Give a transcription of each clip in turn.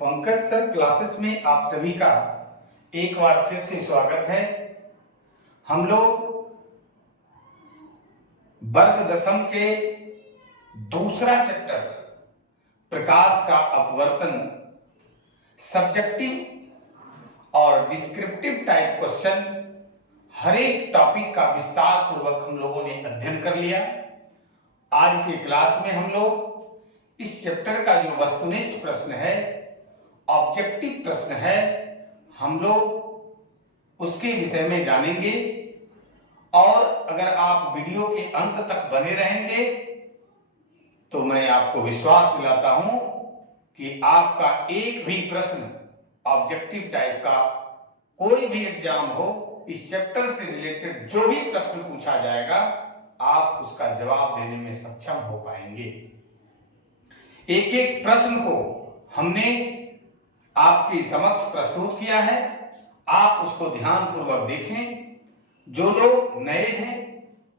Pankaj sir classes में आप सभी का एक बार फिर से स्वागत है। हम लोग वर्ग दशम के दूसरा चैप्टर प्रकाश का अपवर्तन सब्जेक्टिव और डिस्क्रिप्टिव टाइप क्वेश्चन हर एक टॉपिक का विस्तार पूर्वक हम लोगों ने अध्ययन कर लिया। आज के क्लास में हम लोग इस चैप्टर का जो वस्तुनिष्ठ प्रश्न है, ऑब्जेक्टिव प्रश्न है, हम लोग उसके विषय में जानेंगे। और अगर आप वीडियो के अंत तक बने रहेंगे तो मैं आपको विश्वास दिलाता हूं कि आपका एक भी प्रश्न ऑब्जेक्टिव टाइप का कोई भी एग्जाम हो, इस चैप्टर से रिलेटेड जो भी प्रश्न पूछा जाएगा आप उसका जवाब देने में सक्षम हो पाएंगे। एक एक प्रश्न को हमने आपके समक्ष प्रस्तुत किया है, आप उसको ध्यान पूर्वक देखें। जो लोग नए हैं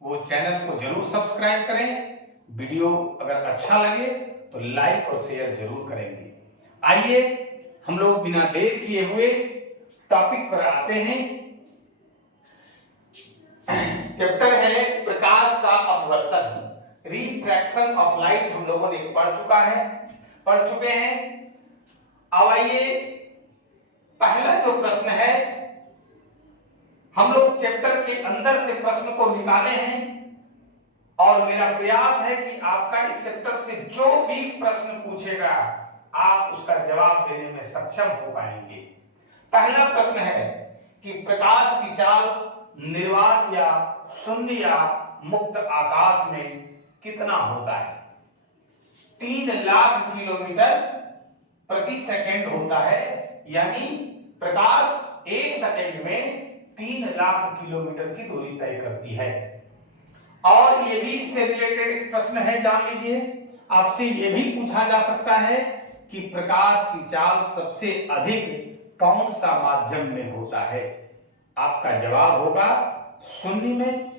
वो चैनल को जरूर सब्सक्राइब करें। वीडियो अगर अच्छा लगे तो लाइक और शेयर जरूर करेंगे। आइए हम लोग बिना देर किए हुए टॉपिक पर आते हैं। चैप्टर है प्रकाश का अपवर्तन, रिफ्रैक्शन ऑफ लाइट। हम लोगों ने पढ़ चुके हैं। अब आइए पहला जो प्रश्न है, हम लोग चैप्टर के अंदर से प्रश्न को निकाले हैं और मेरा प्रयास है कि आपका इस चैप्टर से जो भी प्रश्न पूछेगा आप उसका जवाब देने में सक्षम हो पाएंगे। पहला प्रश्न है कि प्रकाश की चाल निर्वात या शून्य या मुक्त आकाश में कितना होता है? 3 लाख किलोमीटर प्रति सेकंड होता है, यानी प्रकाश 1 सेकंड में 3 लाख किलोमीटर की दूरी तय करती है। और ये भी इससे रिलेटेड एक प्रश्न है, जान लीजिए। आपसे ये भी पूछा जा सकता है कि प्रकाश की चाल सबसे अधिक कौन सा माध्यम में होता है? आपका जवाब होगा शून्य में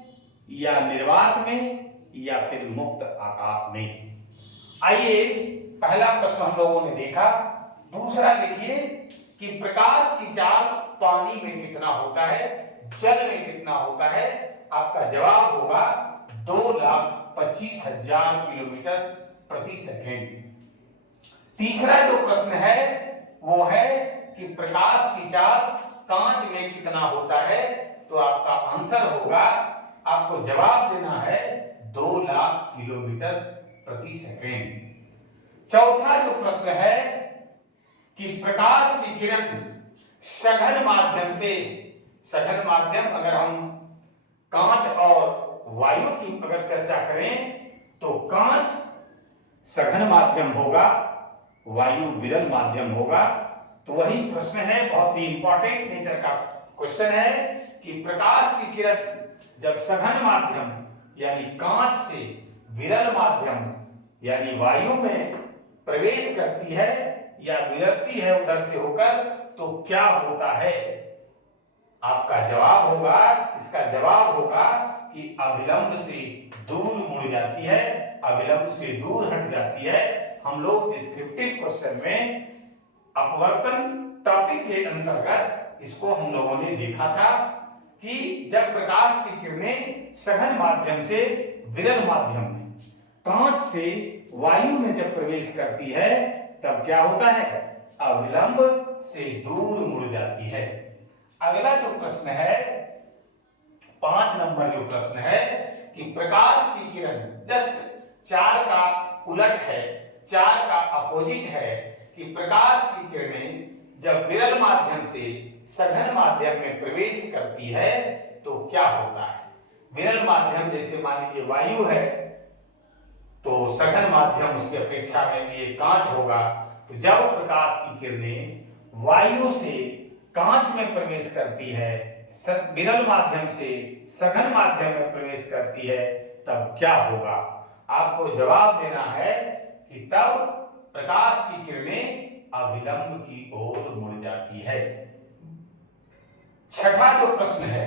या निर्वात में या फिर मुक्त आकाश में। आइए पहला प्रश्न हम लोगों ने देखा। दूसरा देखिए कि प्रकाश की चाल पानी में कितना होता है, जल में कितना होता है? आपका जवाब होगा 2,25,000 किलोमीटर प्रति सेकंड। तीसरा जो प्रश्न है वो है कि प्रकाश की चाल कांच में कितना होता है? तो आपका आंसर होगा, आपको जवाब देना है 2 लाख किलोमीटर प्रति सेकंड। चौथा जो प्रश्न है कि प्रकाश की किरण सघन माध्यम से, सघन माध्यम अगर हम कांच और वायु की अगर चर्चा करें तो कांच सघन माध्यम होगा, वायु विरल माध्यम होगा। तो वही प्रश्न है, बहुत ही इंपॉर्टेंट नेचर का क्वेश्चन है कि प्रकाश की किरण जब सघन माध्यम यानी कांच से विरल माध्यम यानी वायु में प्रवेश करती है या गुजरती है उधर से होकर, तो क्या होता है? आपका जवाब होगा, इसका जवाब होगा कि अविलंब से दूर मुड़ जाती है, अविलंब से दूर हट जाती है। हम लोग डिस्क्रिप्टिव क्वेश्चन में अपवर्तन टॉपिक के अंतर्गत इसको हम लोगों ने देखा था कि जब प्रकाश की किरणें सघन माध्यम से विरल माध्यम में कांच से वायु में जब प्रवेश करती है तब क्या होता है? अविलंब से दूर मुड़ जाती है। अगला जो प्रश्न है, 5 नंबर जो प्रश्न है कि प्रकाश की किरण जस्ट 4 का उलट है, 4 का अपोजिट है कि प्रकाश की किरणें जब विरल माध्यम से सघन माध्यम में प्रवेश करती है तो क्या होता है? विरल माध्यम जैसे मान लीजिए वायु है तो सघन माध्यम उसकी अपेक्षा में ये कांच होगा। तो जब प्रकाश की किरणें वायु से कांच में प्रवेश करती है, विरल माध्यम से सघन माध्यम में प्रवेश करती है, तब क्या होगा? आपको जवाब देना है कि तब प्रकाश की किरणें अविलंब की ओर मुड़ जाती है। छठा जो प्रश्न है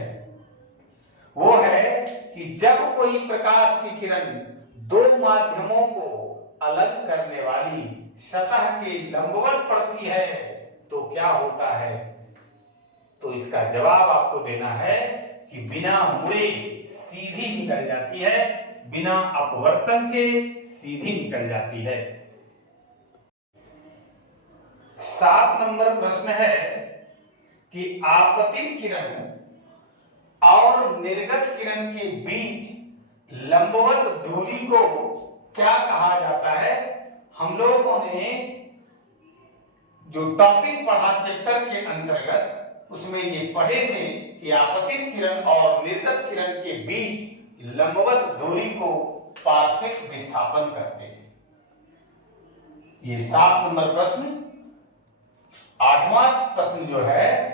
वो है कि जब कोई प्रकाश की किरण 2 माध्यमों को अलग करने वाली सतह के लंबवत पड़ती है तो क्या होता है? तो इसका जवाब आपको देना है कि बिना मुड़े सीधी निकल जाती है, बिना अपवर्तन के सीधी निकल जाती है। 7 नंबर प्रश्न है कि आपतित किरण और निर्गत किरण के बीच लंबवत दूरी को क्या कहा जाता है? हम लोगों ने जो टॉपिक पढ़ा चैप्टर के अंतर्गत उसमें ये पढ़े थे कि आपतित किरण और निर्गत किरण के बीच लंबवत दूरी को पार्श्विक विस्थापन कहते हैं। ये 7 नंबर प्रश्न। 8वां प्रश्न जो है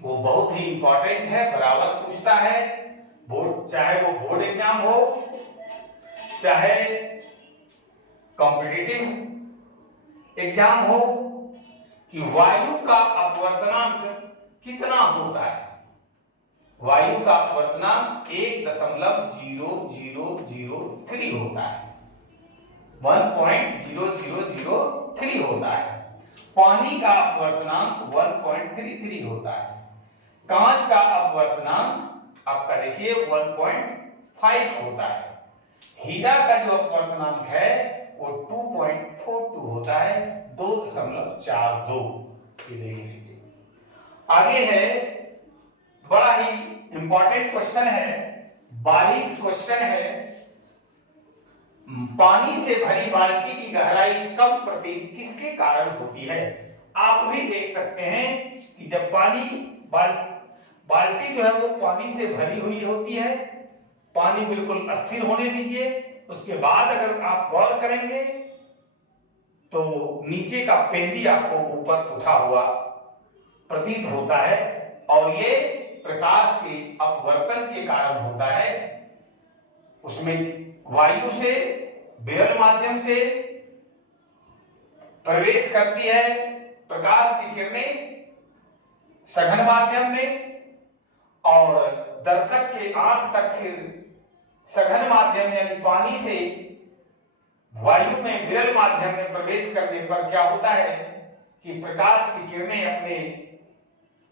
वो बहुत ही इंपॉर्टेंट है, बराबर पूछता है बोर्ड, चाहे वो बोर्ड एग्जाम हो चाहे कॉम्पिटिटिव एग्जाम हो, कि वायु का अपवर्तनांक कितना होता है? वायु का अपवर्तनांक 1.0003 होता है, 1.0003 होता है। पानी का अपवर्तनांक 1.33 होता है। कांच का अपवर्तनांक आपका देखिए 1.5 होता है। हीरा का जो अपवर्तनांक है वो 2.42 होता है, 2.42। ये देख लीजिए। आगे है, बड़ा ही इंपॉर्टेंट क्वेश्चन है, बारीक क्वेश्चन है। पानी से भरी बाल्टी की गहराई कम प्रतीत किसके कारण होती है? आप भी देख सकते हैं कि जब बाल्टी जो है वो पानी से भरी हुई होती है, पानी बिल्कुल अस्थिर होने दीजिए, उसके बाद अगर आप गौर करेंगे तो नीचे का पेंदी आपको ऊपर उठा हुआ प्रतीत होता है और ये प्रकाश के अपवर्तन के कारण होता है। उसमें वायु से विरल माध्यम से प्रवेश करती है प्रकाश की किरणें सघन माध्यम में, और दर्शक के आंख तक फिर सघन माध्यम यानी पानी से वायु में विरल माध्यम में प्रवेश करने पर क्या होता है कि प्रकाश की किरणें अपने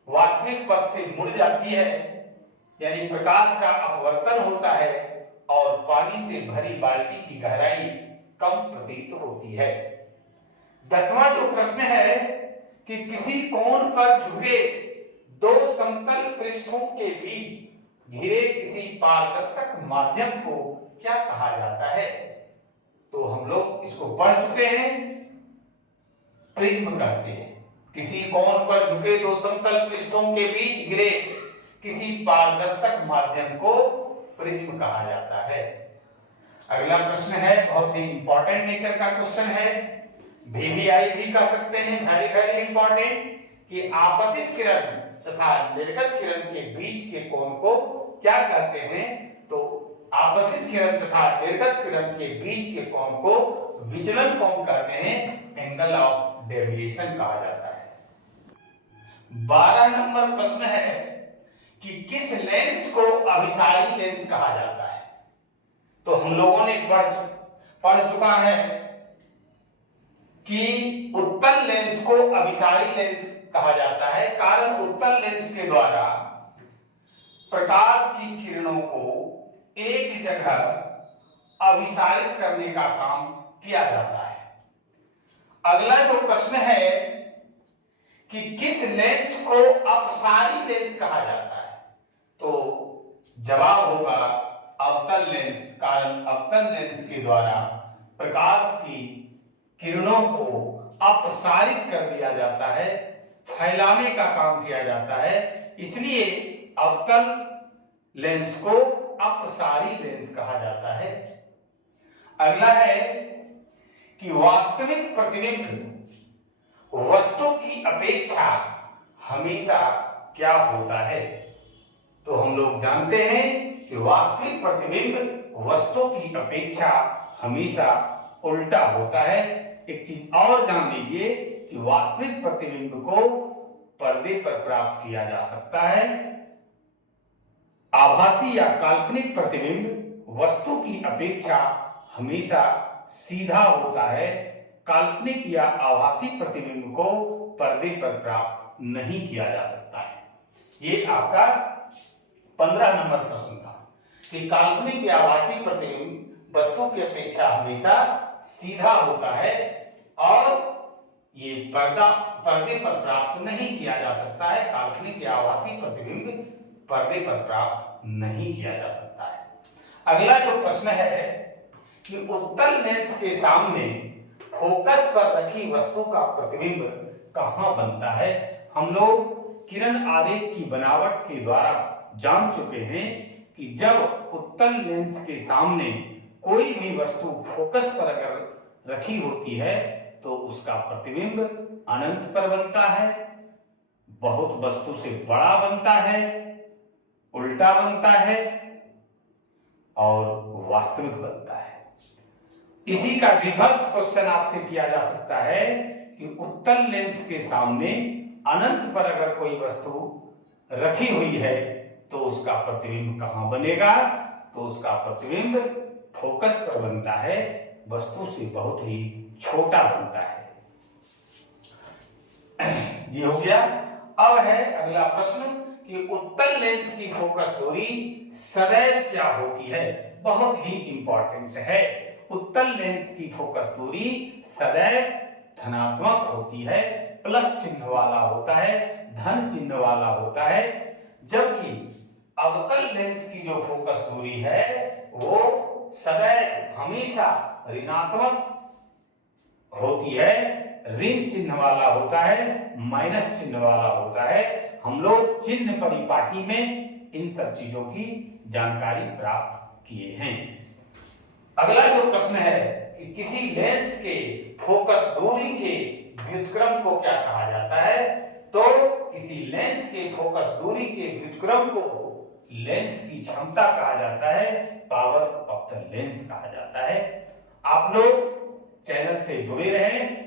वास्तविक पथ से मुड़ जाती है, यानी प्रकाश का अपवर्तन होता है और पानी से भरी बाल्टी की गहराई कम प्रतीत होती है। 10वां जो प्रश्न है कि किसी कोण पर झुके दो समतल पृष्ठों के बीच घिरे किसी पारदर्शक माध्यम को क्या कहा जाता है? तो हम लोग इसको पढ़ चुके हैं, प्रिज्म कहते हैं। किसी कोण पर झुके दो समतल पृष्ठों के बीच घिरे किसी पारदर्शक माध्यम को प्रिज्म कहा जाता है। अगला प्रश्न है, बहुत ही इंपॉर्टेंट नेचर का क्वेश्चन है, VVI भी कह सकते हैं, वेरी वेरी इंपॉर्टेंट, कि आपतित किरण तथा निर्गत किरण के बीच के कोण को क्या कहते हैं? तो आपतित किरण तथा निर्गत किरण के बीच के कोण को विचलन कोण कहते हैं, एंगल ऑफ डेविएशन कहा जाता है। 12 नंबर प्रश्न है कि किस लेंस को अभिसारी लेंस कहा जाता है? तो हम लोगों ने पढ़ चुका है कि उत्तल लेंस को अभिसारी लेंस कहा जाता है, कारण उत्तल लेंस के द्वारा प्रकाश की किरणों को एक जगह अभिसारित करने का काम किया जाता है। अगला जो प्रश्न है कि किस लेंस को अपसारी लेंस कहा जाता है? तो जवाब होगा अवतल लेंस, कारण अवतल लेंस के द्वारा प्रकाश की किरणों को अपसारित कर दिया जाता है, फैलाने का काम किया जाता है, इसलिए अवतल लेंस को अपसारी लेंस कहा जाता है। अगला है कि वास्तविक प्रतिबिंब वस्तु की अपेक्षा हमेशा क्या होता है? तो हम लोग जानते हैं कि वास्तविक प्रतिबिंब वस्तु की अपेक्षा हमेशा उल्टा होता है। एक चीज और जान लीजिए कि वास्तविक प्रतिबिंब को पर्दे पर प्राप्त किया जा सकता है, आभासी या काल्पनिक प्रतिबिंब वस्तु की अपेक्षा हमेशा सीधा होता है, काल्पनिक या आभासी प्रतिबिंब को पर्दे पर प्राप्त नहीं किया जा सकता है। ये आपका 15 नंबर प्रश्न था कि काल्पनिक या आभासी प्रतिबिंब वस्तु की अपेक्षा हमेशा सीधा होता है और ये पर्दे पर प्राप्त नहीं किया जा सकता है। काल्पनिक या आभासी प्रतिबिंब पर्दे पर प्राप्त नहीं किया जा सकता है। अगला जो प्रश्न है कि उत्तल लेंस के सामने फोकस पर रखी वस्तु का प्रतिबिंब कहां बनता है। हम लोग किरण आरेख की बनावट के द्वारा जान चुके हैं कि जब उत्तल लेंस के सामने कोई भी वस्तु फोकस पर अगर रखी होती है तो उसका प्रतिबिंब अनंत पर बनता है, बहुत वस्तु से बड़ा बनता है, उल्टा बनता है और वास्तविक बनता है। इसी का रिवर्स क्वेश्चन आपसे किया जा सकता है कि उत्तल लेंस के सामने अनंत पर अगर कोई वस्तु रखी हुई है तो उसका प्रतिबिंब कहां बनेगा, तो उसका प्रतिबिंब फोकस पर बनता है, वस्तु से बहुत ही छोटा बनता है। ये हो गया। अब है अगला प्रश्न कि उत्तल लेंस की फोकस दूरी सदैव क्या होती है। बहुत ही इंपॉर्टेंट है। उत्तल लेंस की फोकस दूरी सदैव धनात्मक होती है, प्लस चिन्ह वाला होता है, धन चिन्ह वाला होता है, जबकि अवतल लेंस की जो फोकस दूरी है वो सदैव हमेशा ऋणात्मक होती है, ऋण चिन्ह वाला होता है, माइनस चिन्ह वाला होता है। हम लोग चिन्ह परिपाटी में इन सब चीजों की जानकारी प्राप्त किए हैं। अगला जो प्रश्न है कि किसी लेंस के फोकस दूरी के व्युत्क्रम को क्या कहा जाता है, तो किसी लेंस के फोकस दूरी के व्युत्क्रम को लेंस की क्षमता कहा जाता है, पावर ऑफ द लेंस कहा जाता है। आप लोग चैनल से जुड़े रहें।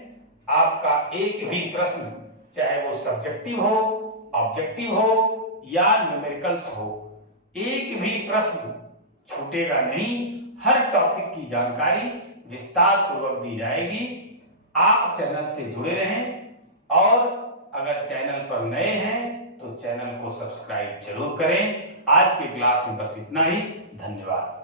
आपका एक भी प्रश्न, चाहे वो सब्जेक्टिव हो, ऑब्जेक्टिव हो या न्यूमेरिकल्स हो, एक भी प्रश्न छूटेगा नहीं। हर टॉपिक की जानकारी विस्तार पूर्वक दी जाएगी। आप चैनल से जुड़े रहें और अगर चैनल पर नए हैं तो चैनल को सब्सक्राइब जरूर करें। आज की क्लास में बस इतना ही। धन्यवाद।